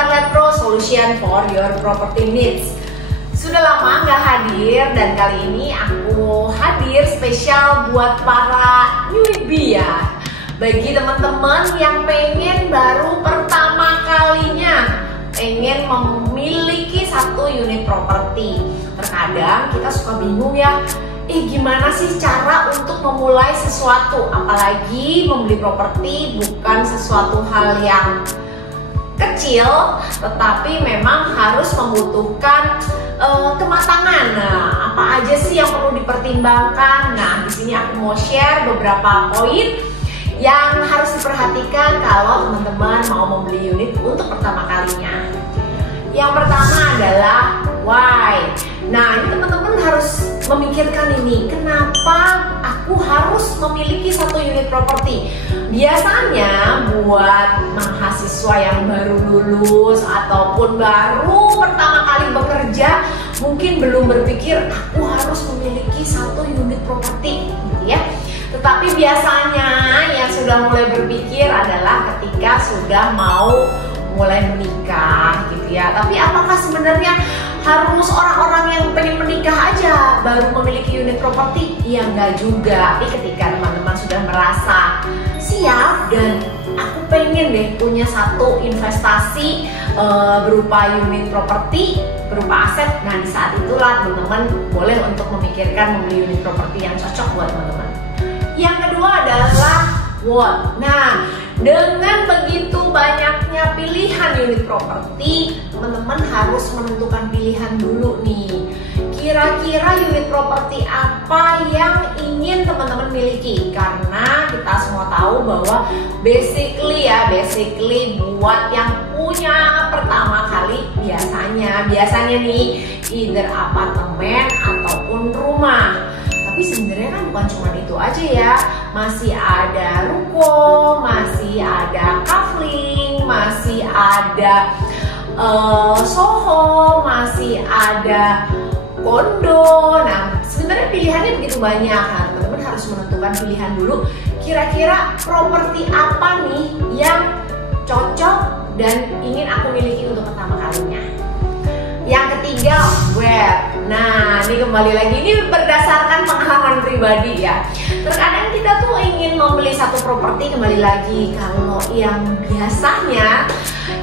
Scarlett Pro, solution for your property needs. Sudah lama nggak hadir dan kali ini aku hadir spesial buat para newbie ya. Bagi teman-teman yang pengen baru pertama kalinya pengen memiliki satu unit properti. Terkadang kita suka bingung ya, gimana sih cara untuk memulai sesuatu, apalagi membeli properti bukan sesuatu hal yang kecil, tetapi memang harus membutuhkan kematangan. Nah, apa aja sih yang perlu dipertimbangkan? Nah, di sini aku mau share beberapa poin yang harus diperhatikan kalau teman-teman mau membeli unit untuk pertama kalinya. Yang pertama adalah why. Nah, ini teman-teman harus memikirkan ini, kenapa aku harus memiliki satu unit properti. Biasanya buat mahasiswa yang baru lulus ataupun baru pertama kali bekerja, mungkin belum berpikir aku harus memiliki satu unit properti gitu ya. Tetapi biasanya yang sudah mulai berpikir adalah ketika sudah mau mulai menikah gitu ya. Tapi apakah sebenarnya harus orang-orang yang pengen menikah aja baru memiliki unit properti? Ya enggak juga. Tapi ketika teman-teman sudah merasa siap dan aku pengen deh punya satu investasi berupa unit properti, berupa aset, nah di saat itulah teman-teman boleh untuk memikirkan membeli unit properti yang cocok buat teman-teman. Yang kedua adalah what. Nah, dengan begitu banyaknya pilihan unit properti, teman-teman harus menentukan pilihan dulu nih. Kira-kira unit properti apa yang ingin teman-teman miliki? Karena kita semua tahu bahwa basically buat yang punya pertama kali biasanya nih either apartemen ataupun rumah. Tapi sebenarnya kan bukan cuma itu aja ya, masih ada ruko, masih ada kafling, masih ada soho, masih ada kondo. Nah, sebenarnya pilihannya begitu banyak. Nah, teman-teman harus menentukan pilihan dulu. Kira-kira properti apa nih yang cocok dan ingin aku miliki untuk pertama kalinya. Yang ketiga, where. Nah, ini kembali lagi, ini berdasarkan pengalaman pribadi ya. Terkadang kita tuh ingin membeli satu properti, kembali lagi kalau yang biasanya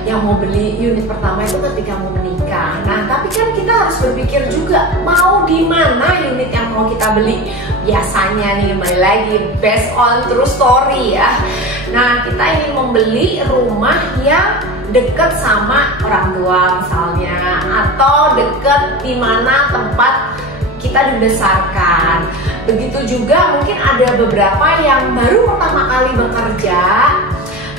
yang mau beli unit pertama itu ketika mau menikah. Nah, tapi kan kita harus berpikir juga mau di mana unit yang mau kita beli. Biasanya nih kembali lagi based on true story ya. Nah, kita ingin membeli rumah yang dekat sama orang tua misalnya, atau dekat di mana tempat kita dibesarkan. Begitu juga mungkin ada beberapa yang baru pertama kali bekerja,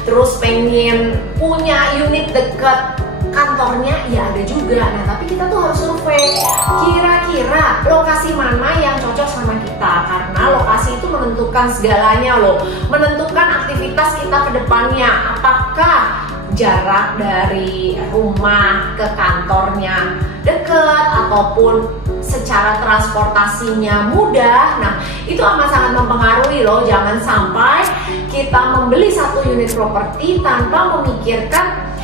terus pengen punya unit dekat kantornya, ya ada juga. Nah, tapi kita tuh harus survei kira-kira lokasi mana yang cocok sama kita, karena lokasi itu menentukan segalanya loh, menentukan aktivitas kita ke depannya. Apakah jarak dari rumah ke kantornya dekat ataupun secara transportasinya mudah. Nah, itu amat sangat mempengaruhi loh. Jangan sampai kita membeli satu unit properti tanpa memikirkan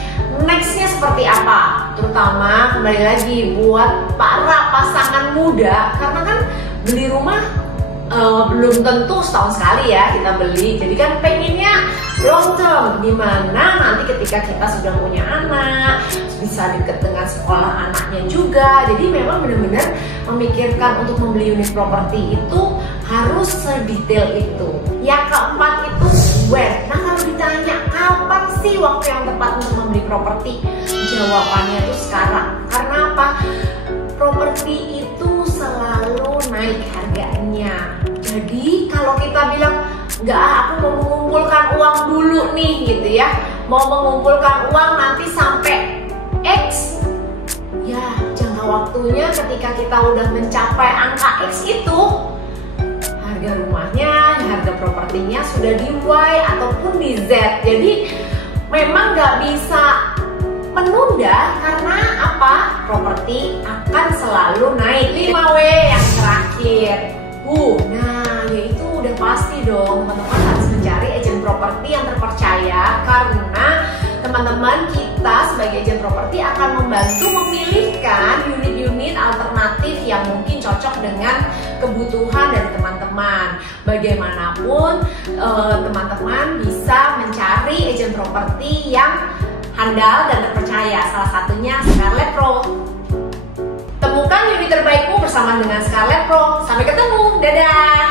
nextnya seperti apa. Terutama kembali lagi buat para pasangan muda, karena kan beli rumah belum tentu setahun sekali ya kita beli. Jadi kan pengennya long term, dimana nanti ketika kita sudah punya anak bisa deket dengan sekolah anaknya juga. Jadi memang benar-benar memikirkan untuk membeli unit properti itu harus sedetail itu. Yang keempat itu when. Nah, kalau ditanya kapan sih waktu yang tepat untuk membeli properti, jawabannya tuh sekarang. Karena apa? Properti itu selalu naik harganya. Jadi kalau kita bilang aku mau mengumpulkan uang dulu nih gitu ya, mau mengumpulkan uang nanti sampai X, ya jangka waktunya ketika kita udah mencapai angka X itu, harga rumahnya, harga propertinya sudah di Y ataupun di Z. Jadi memang nggak bisa menunda, karena apa? Properti akan selalu naik. 5W yang terakhir, nah yaitu udah pasti dong, teman-teman harus mencari agen properti yang terpercaya, karena teman-teman kita sebagai sebagai agen properti akan membantu memilihkan unit-unit alternatif yang mungkin cocok dengan kebutuhan dari teman-teman. Bagaimanapun teman-teman bisa mencari agen properti yang handal dan terpercaya, salah satunya Scarlet Pro. Temukan unit terbaikmu bersama dengan Scarlet Pro. Sampai ketemu, dadah!